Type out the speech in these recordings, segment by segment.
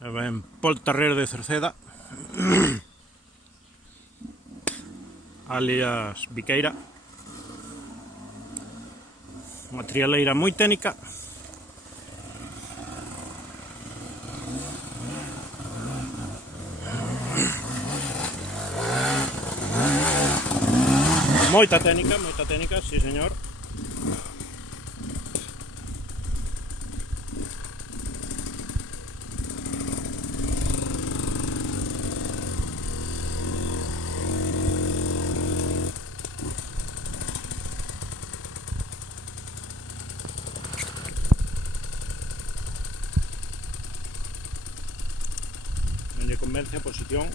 Ben Pol Tarrer de Cerceda, alias Viqueira, unha trialeira moi técnica. Moita técnica, sí señor. Non lle convence a posición.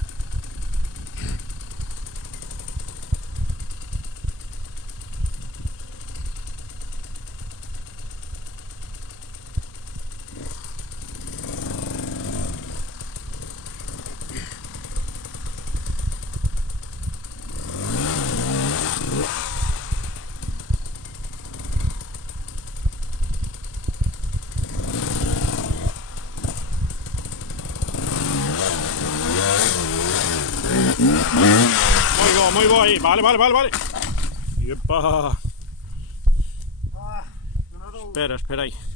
Moi bo aí, vale. Iepa. Espera aí.